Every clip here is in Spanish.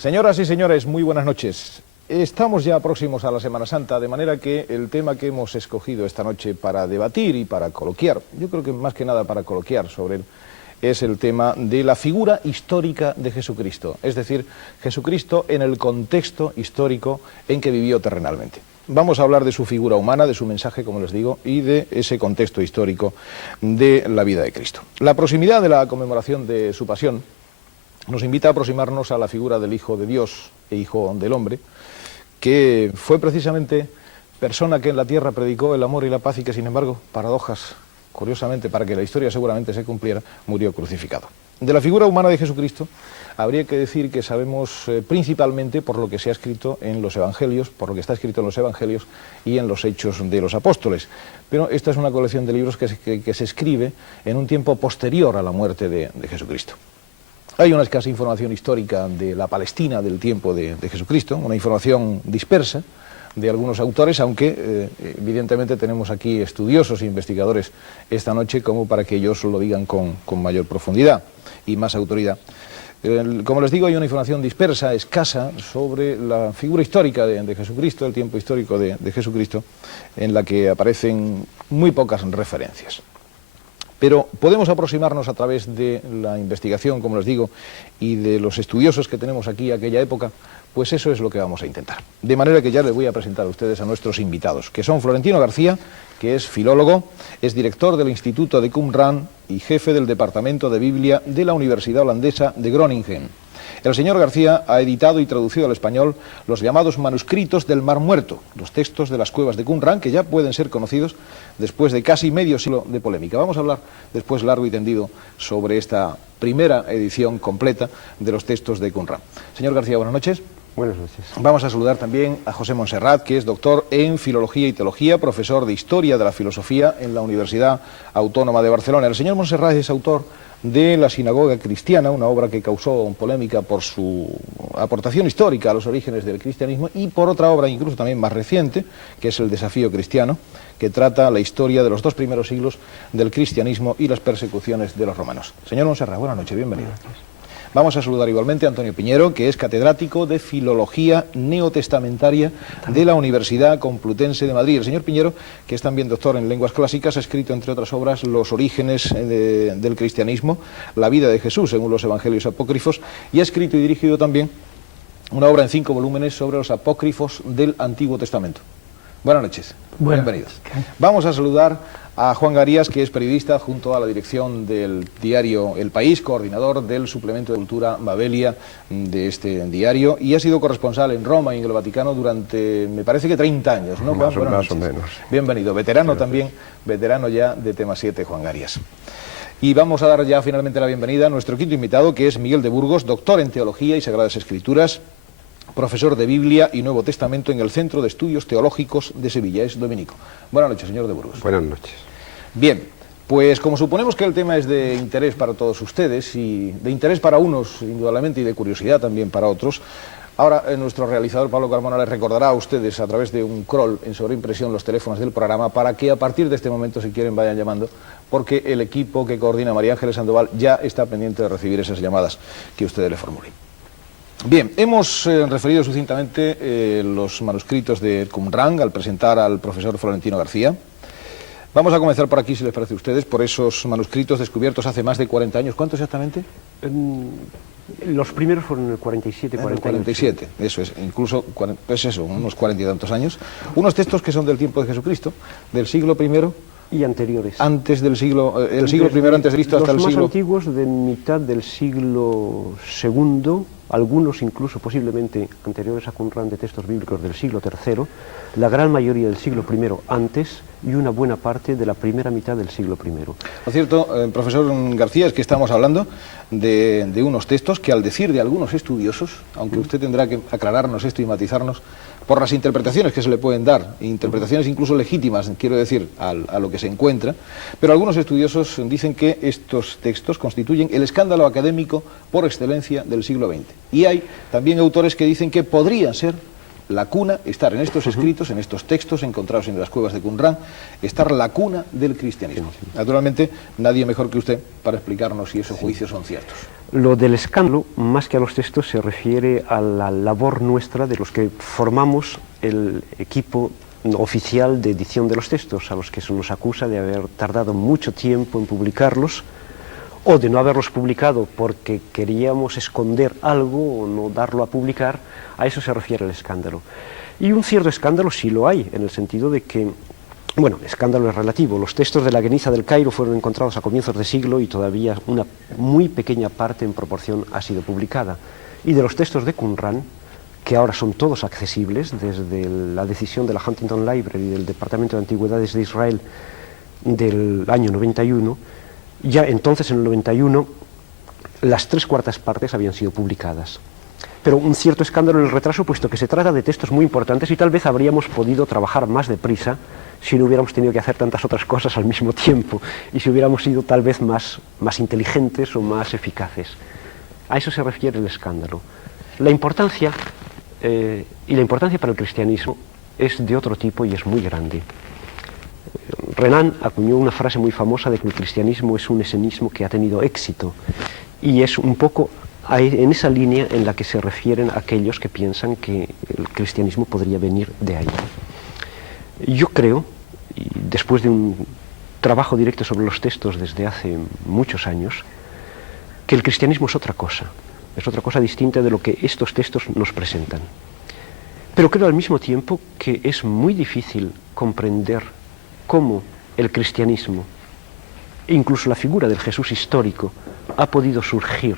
Señoras y señores, muy buenas noches. Estamos ya próximos a la Semana Santa, de manera que el tema que hemos escogido esta noche para debatir y para coloquiar, yo creo que más que nada para coloquiar sobre él, es el tema de la figura histórica de Jesucristo, es decir, Jesucristo en el contexto histórico en que vivió terrenalmente. Vamos a hablar de su figura humana, de su mensaje, como les digo, y de ese contexto histórico de la vida de Cristo. La proximidad de la conmemoración de su pasión nos invita a aproximarnos a la figura del Hijo de Dios e Hijo del Hombre, que fue precisamente persona que en la tierra predicó el amor y la paz y que, sin embargo, paradojas, curiosamente, para que la historia seguramente se cumpliera, murió crucificado. De la figura humana de Jesucristo habría que decir que sabemos principalmente por lo que se ha escrito en los Evangelios, por lo que está escrito en los Evangelios y en los Hechos de los Apóstoles. Pero esta es una colección de libros que se escribe en un tiempo posterior a la muerte de Jesucristo. Hay una escasa información histórica de la Palestina del tiempo de Jesucristo, una información dispersa de algunos autores, aunque evidentemente tenemos aquí estudiosos e investigadores esta noche como para que ellos lo digan con mayor profundidad y más autoridad. Como les digo, hay una información dispersa, escasa, sobre la figura histórica de Jesucristo, el tiempo histórico de Jesucristo, en la que aparecen muy pocas referencias. Pero podemos aproximarnos a través de la investigación, como les digo, y de los estudiosos que tenemos aquí aquella época, pues eso es lo que vamos a intentar. De manera que ya les voy a presentar a ustedes a nuestros invitados, que son Florentino García, que es filólogo, es director del Instituto de Qumran y jefe del Departamento de Biblia de la Universidad Holandesa de Groningen. El señor García ha editado y traducido al español los llamados manuscritos del Mar Muerto, los textos de las cuevas de Qumran, que ya pueden ser conocidos después de casi medio siglo de polémica. Vamos a hablar después largo y tendido sobre esta primera edición completa de los textos de Qumran. Señor García, buenas noches. Buenas noches. Vamos a saludar también a José Montserrat, que es doctor en Filología y Teología, profesor de Historia de la Filosofía en la Universidad Autónoma de Barcelona. El señor Montserrat es autor de La Sinagoga Cristiana, una obra que causó polémica por su aportación histórica a los orígenes del cristianismo, y por otra obra incluso también más reciente, que es El Desafío Cristiano, que trata la historia de los 2 primeros siglos del cristianismo y las persecuciones de los romanos. Señor Montserrat, buenas noches, bienvenido. Vamos a saludar igualmente a Antonio Piñero, que es catedrático de Filología Neotestamentaria de la Universidad Complutense de Madrid. El señor Piñero, que es también doctor en lenguas clásicas, ha escrito, entre otras obras, Los orígenes del cristianismo, La vida de Jesús, según los evangelios apócrifos, y ha escrito y dirigido también una obra en 5 volúmenes sobre los apócrifos del Antiguo Testamento. Buenas noches, bienvenidos. Vamos a saludar a Juan Garías, que es periodista junto a la dirección del diario El País, coordinador del suplemento de cultura Babelia de este diario, y ha sido corresponsal en Roma y en el Vaticano durante, me parece que 30 años, ¿no? Más o menos. Bienvenido, veterano también, veterano ya de Tema 7, Juan Garías. Y vamos a dar ya finalmente la bienvenida a nuestro quinto invitado, que es Miguel de Burgos, doctor en Teología y Sagradas Escrituras, profesor de Biblia y Nuevo Testamento en el Centro de Estudios Teológicos de Sevilla, es dominico. Buenas noches, señor de Burgos. Buenas noches. Bien, pues como suponemos que el tema es de interés para todos ustedes, y de interés para unos, indudablemente, y de curiosidad también para otros, ahora nuestro realizador Pablo Carmona les recordará a ustedes a través de un crawl en sobreimpresión los teléfonos del programa para que a partir de este momento, si quieren, vayan llamando, porque el equipo que coordina María Ángeles Sandoval ya está pendiente de recibir esas llamadas que ustedes le formulen. Bien, hemos referido sucintamente los manuscritos de Qumran al presentar al profesor Florentino García. Vamos a comenzar por aquí, si les parece a ustedes, por esos manuscritos descubiertos hace más de 40 años. ¿Cuánto exactamente? Los primeros fueron en el 47, 47, eso es, incluso, pues eso, unos 40 y tantos años. Unos textos que son del tiempo de Jesucristo, del siglo I y anteriores. Antes del siglo, el siglo I antes de Cristo hasta el siglo... Los más antiguos de mitad del siglo II, algunos incluso posiblemente anteriores a Qumran, de textos bíblicos del siglo III, la gran mayoría del siglo I antes y una buena parte de la primera mitad del siglo I. Lo cierto, profesor García, es que estamos hablando de unos textos que, al decir de algunos estudiosos, aunque usted tendrá que aclararnos esto y matizarnos, por las interpretaciones que se le pueden dar, interpretaciones incluso legítimas, quiero decir, a lo que se encuentra, pero algunos estudiosos dicen que estos textos constituyen el escándalo académico por excelencia del siglo XX. Y hay también autores que dicen que podrían ser la cuna, estar en estos escritos, en estos textos encontrados en las cuevas de Qumran, estar la cuna del cristianismo. Naturalmente, nadie mejor que usted para explicarnos si esos juicios son ciertos. Lo del escándalo, más que a los textos, se refiere a la labor nuestra de los que formamos el equipo oficial de edición de los textos, a los que se nos acusa de haber tardado mucho tiempo en publicarlos, o de no haberlos publicado porque queríamos esconder algo o no darlo a publicar. A eso se refiere el escándalo. Y un cierto escándalo sí lo hay, en el sentido de que, bueno, escándalo es relativo. Los textos de la Geniza del Cairo fueron encontrados a comienzos de siglo y todavía una muy pequeña parte en proporción ha sido publicada. Y de los textos de Qumran, que ahora son todos accesibles desde la decisión de la Huntington Library del Departamento de Antigüedades de Israel del año 91, ya entonces en el 91 las 3/4 partes habían sido publicadas. Pero un cierto escándalo en el retraso, puesto que se trata de textos muy importantes y tal vez habríamos podido trabajar más deprisa si no hubiéramos tenido que hacer tantas otras cosas al mismo tiempo y si hubiéramos sido tal vez más inteligentes o más eficaces. A eso se refiere el escándalo. La importancia, y la importancia para el cristianismo es de otro tipo y es muy grande. Renan acuñó una frase muy famosa de que el cristianismo es un esenismo que ha tenido éxito, y es un poco en esa línea en la que se refieren aquellos que piensan que el cristianismo podría venir de ahí. Yo creo, y después de un trabajo directo sobre los textos desde hace muchos años, que el cristianismo es otra cosa distinta de lo que estos textos nos presentan. Pero creo al mismo tiempo que es muy difícil comprender cómo el cristianismo, incluso la figura del Jesús histórico, ha podido surgir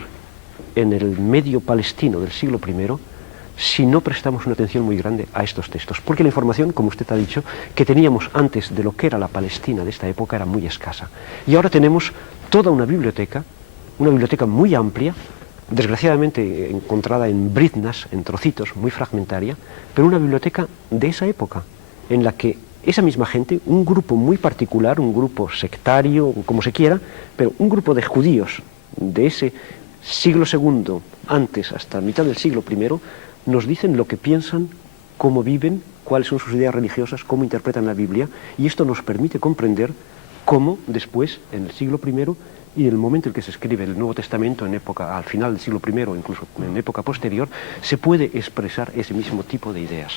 en el medio palestino del siglo I si no prestamos una atención muy grande a estos textos. Porque la información, como usted ha dicho, que teníamos antes de lo que era la Palestina de esta época era muy escasa. Y ahora tenemos toda una biblioteca muy amplia, desgraciadamente encontrada en briznas, en trocitos, muy fragmentaria, pero una biblioteca de esa época, en la que esa misma gente, un grupo muy particular, un grupo sectario, como se quiera, pero un grupo de judíos de ese siglo II, antes hasta mitad del siglo I, nos dicen lo que piensan, cómo viven, cuáles son sus ideas religiosas, cómo interpretan la Biblia, y esto nos permite comprender cómo después, en el siglo I, y en el momento en que se escribe el Nuevo Testamento, al final del siglo I, o incluso en época posterior, se puede expresar ese mismo tipo de ideas.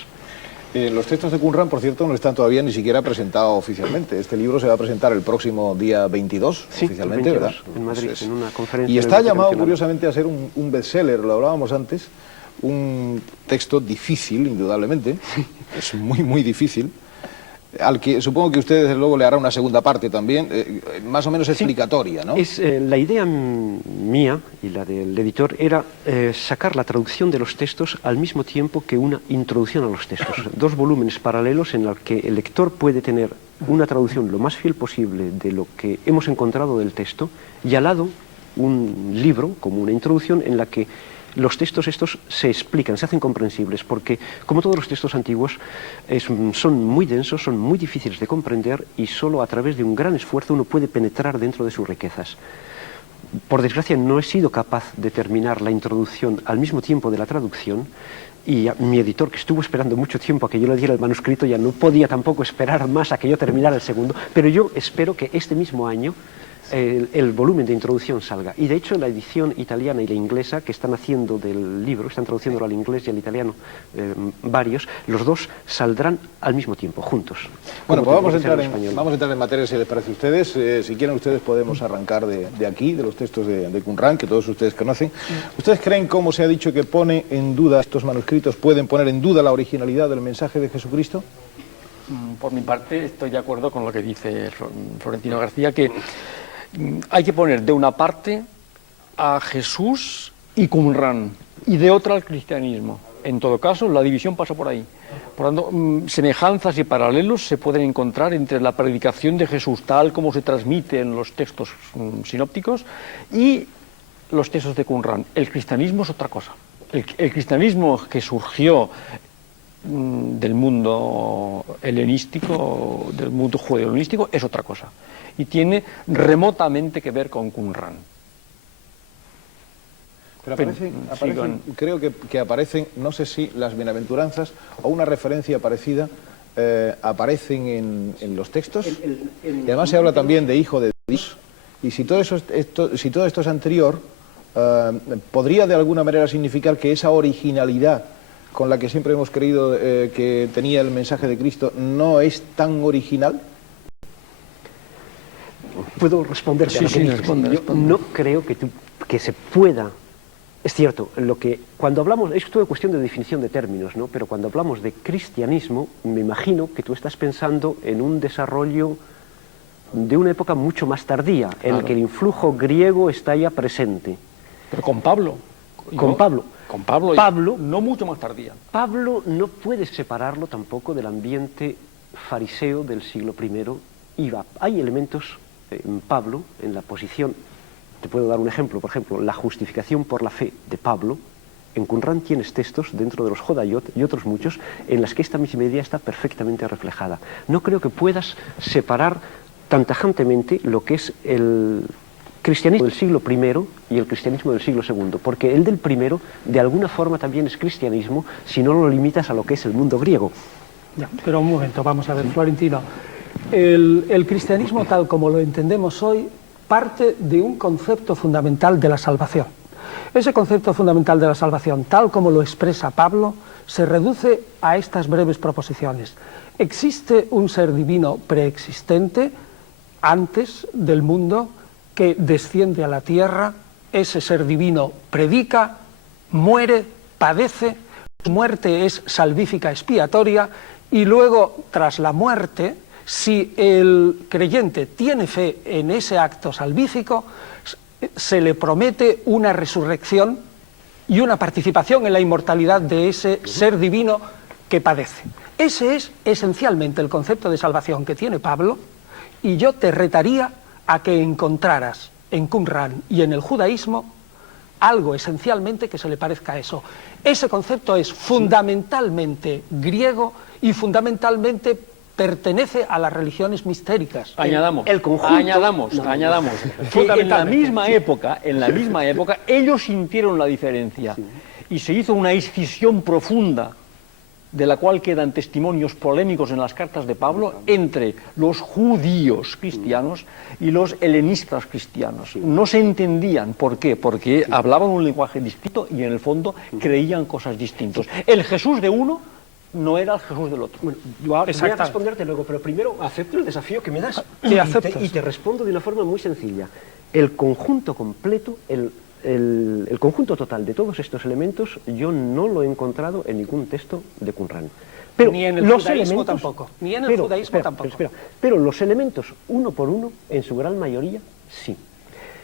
Los textos de Qumran, por cierto, no están todavía ni siquiera presentados oficialmente. Este libro se va a presentar el próximo día 22, sí, oficialmente, 22, ¿verdad? en Madrid, en una conferencia. Y está llamado, curiosamente, a ser un bestseller, lo hablábamos antes, un texto difícil, indudablemente, es muy, muy difícil, al que supongo que usted, desde luego, le hará una segunda parte también, más o menos explicatoria, ¿no? La idea mía y la del editor era sacar la traducción de los textos al mismo tiempo que una introducción a los textos. Dos volúmenes paralelos en los que el lector puede tener una traducción lo más fiel posible de lo que hemos encontrado del texto y al lado un libro, como una introducción, en la que los textos estos se explican, se hacen comprensibles, porque como todos los textos antiguos son muy densos, son muy difíciles de comprender y solo a través de un gran esfuerzo uno puede penetrar dentro de sus riquezas. Por desgracia no he sido capaz de terminar la introducción al mismo tiempo de la traducción, y mi editor, que estuvo esperando mucho tiempo a que yo le diera el manuscrito, ya no podía tampoco esperar más a que yo terminara el segundo, pero yo espero que este mismo año el volumen de introducción salga. Y de hecho la edición italiana y la inglesa que están haciendo del libro, están traduciéndolo al inglés y al italiano, varios, los dos saldrán al mismo tiempo, juntos. Bueno, pues vamos a entrar en materia, si les parece a ustedes. Si quieren ustedes podemos arrancar de aquí, de los textos de Qumran, que todos ustedes conocen. ¿Ustedes creen, como se ha dicho, que pone en duda, estos manuscritos pueden poner en duda la originalidad del mensaje de Jesucristo? Por mi parte estoy de acuerdo con lo que dice Florentino García, que hay que poner de una parte a Jesús y Qumran y de otra al cristianismo. En todo caso, la división pasa por ahí. Por lo tanto, semejanzas y paralelos se pueden encontrar entre la predicación de Jesús tal como se transmite en los textos sinópticos y los textos de Qumran. El cristianismo es otra cosa. El cristianismo que surgió del mundo helenístico, del mundo judeo-helenístico, es otra cosa. Y tiene remotamente que ver con Qumran. Pero aparecen, creo que aparecen, no sé si las bienaventuranzas o una referencia parecida aparecen en los textos. Y además se habla también de hijo de Dios. Y si todo esto es anterior, ¿podría de alguna manera significar que esa originalidad con la que siempre hemos creído que tenía el mensaje de Cristo no es tan original? ¿Puedo responder? Sí, sí, responde. No creo que se pueda. Es cierto, cuando hablamos, es toda cuestión de definición de términos, ¿no? Pero cuando hablamos de cristianismo, me imagino que tú estás pensando en un desarrollo de una época mucho más tardía, en el que el influjo griego está ya presente. Pero con Pablo. Con Pablo. Con Pablo, Pablo, no mucho más tardía. Pablo no puedes separarlo tampoco del ambiente fariseo del siglo I. Hay elementos en Pablo, en la posición. Te puedo dar un ejemplo, por ejemplo, la justificación por la fe de Pablo. En Qumran tienes textos dentro de los Jodayot y otros muchos en las que esta misma idea está perfectamente reflejada. No creo que puedas separar tan tajantemente lo que es el cristianismo del siglo I y el cristianismo del siglo II, porque el del primero de alguna forma también es cristianismo si no lo limitas a lo que es el mundo griego. Ya, pero un momento, vamos a ver, Florentino. El cristianismo tal como lo entendemos hoy parte de un concepto fundamental de la salvación. Ese concepto fundamental de la salvación, tal como lo expresa Pablo, se reduce a estas breves proposiciones. Existe un ser divino preexistente antes del mundo que desciende a la tierra, ese ser divino predica, muere, padece, su muerte es salvífica expiatoria y luego, tras la muerte, si el creyente tiene fe en ese acto salvífico, se le promete una resurrección y una participación en la inmortalidad de ese ser divino que padece. Ese es esencialmente el concepto de salvación que tiene Pablo, y yo te retaría a que encontraras en Qumran y en el judaísmo algo esencialmente que se le parezca a eso. Ese concepto es fundamentalmente griego y fundamentalmente pertenece a las religiones mistéricas. Añadamos, el conjunto, añadamos, que en la misma época, ellos sintieron la diferencia y se hizo una escisión profunda, de la cual quedan testimonios polémicos en las cartas de Pablo, entre los judíos cristianos y los helenistas cristianos. No se entendían. ¿Por qué? Porque hablaban un lenguaje distinto y en el fondo creían cosas distintas. El Jesús de uno no era el Jesús del otro. Bueno, yo voy a responderte luego, pero primero acepto el desafío que me das y te respondo de una forma muy sencilla. El conjunto completo, el conjunto total de todos estos elementos, yo no lo he encontrado en ningún texto de Qumran. Pero ni en el judaísmo tampoco. Ni en el judaísmo tampoco. Pero los elementos, uno por uno, en su gran mayoría, sí.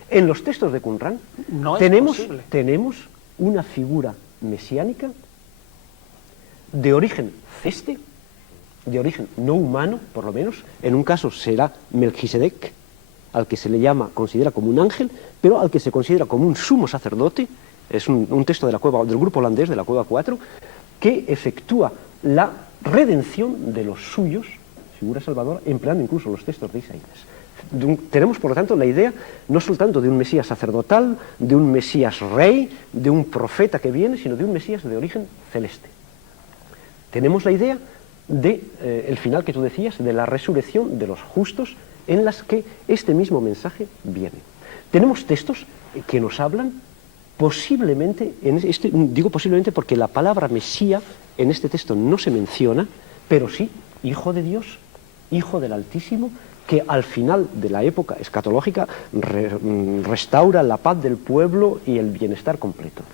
En los textos de Qumran tenemos una figura mesiánica de origen ceste, de origen no humano, por lo menos. En un caso será Melquisedec, al que se le considera como un ángel, pero al que se considera como un sumo sacerdote. Es un texto de del grupo holandés, de la Cueva 4, que efectúa la redención de los suyos, figura salvadora, empleando incluso los textos de Isaías. Tenemos, por lo tanto, la idea no solo tanto de un Mesías sacerdotal, de un Mesías rey, de un profeta que viene, sino de un Mesías de origen celeste. Tenemos la idea de el final que tú decías, de la resurrección de los justos, en las que este mismo mensaje viene. Tenemos textos que nos hablan posiblemente, digo posiblemente porque la palabra Mesía en este texto no se menciona, pero sí, Hijo de Dios, Hijo del Altísimo, que al final de la época escatológica restaura la paz del pueblo y el bienestar completo.